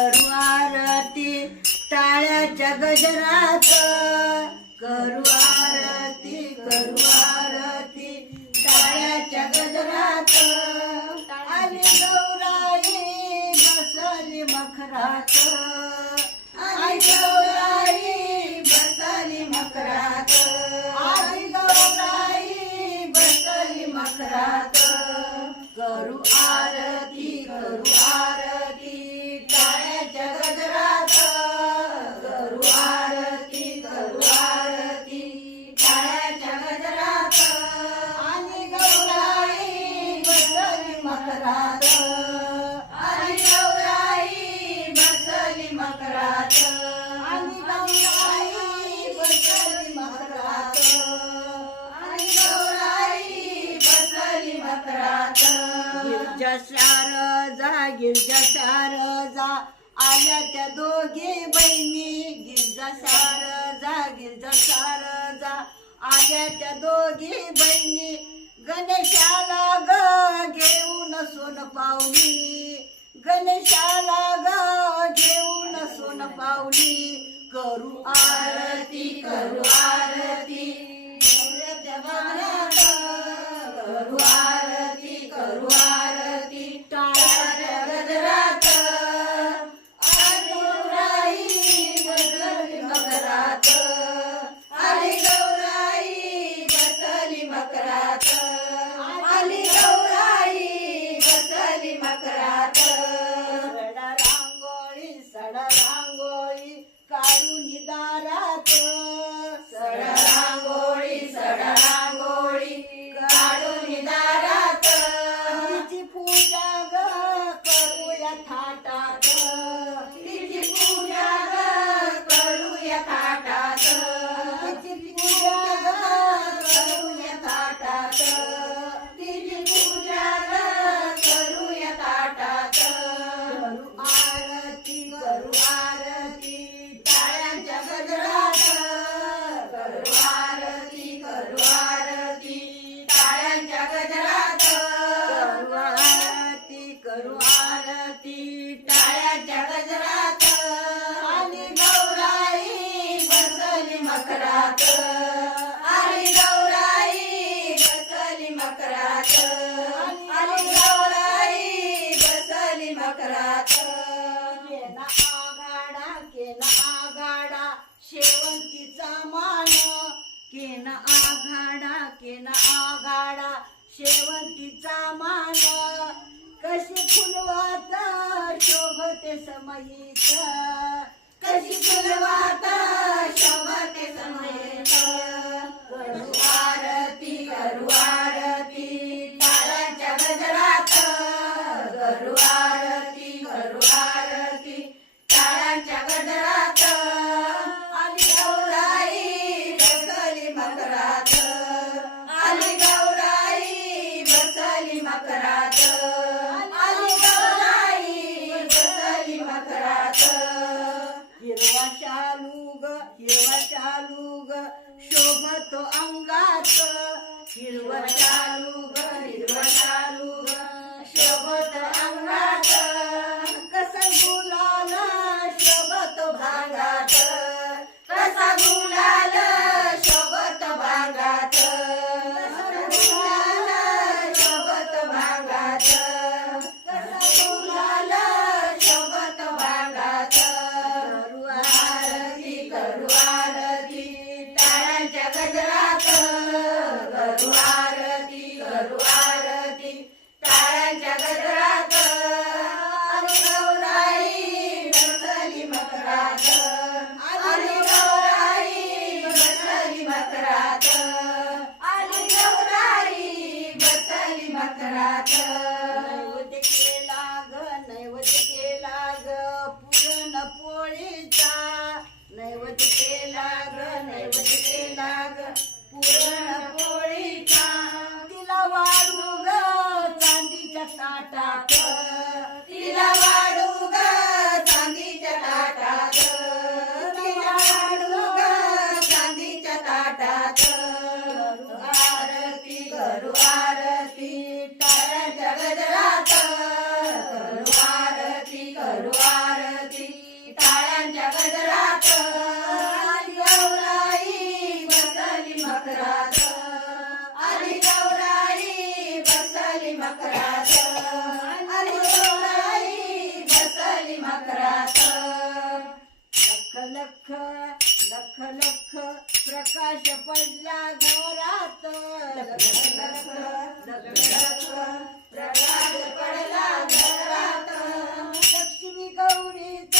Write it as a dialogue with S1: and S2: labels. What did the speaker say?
S1: करू आरती टाळ्याच्या गजरात करू आरती करू आरती टाळ्याच्या गजरात आली गौराई बसली मखरात. आली गौराई बसली मखरात. आली गौराई बसली मखरात. करू आ मकरात. आणि गौराई बसली मकरात. आणि गौराई बसली मकरात. आणि गौराई बसली मकरात. आल्या त्या दोघी बहिणी. गिरजा शारजा गिरजा शारजा आल्या त्या दोघी बहिणी. गणेशाला ग घेऊन पावली. गणेशाला गा घेऊन सोन पावली. करू आरती करू आरती. Tata. मकरात. आणि गौराई बसली मकरात. गौराई बसली मकरात. केला आगाडा केला आगाडा शेवंतीचा मान. केना आघाडा केना शेवंतीचा मान. कशी फुलवात शोभते समयीत कशी फुलवाता चालू ग शोभतो अंगात. हिरव शालू ग हिरव हिरवा आली गौराई बसली मकरात आकाश पडला घोरात प्रकाश पडला लक्ष्मी गौरीत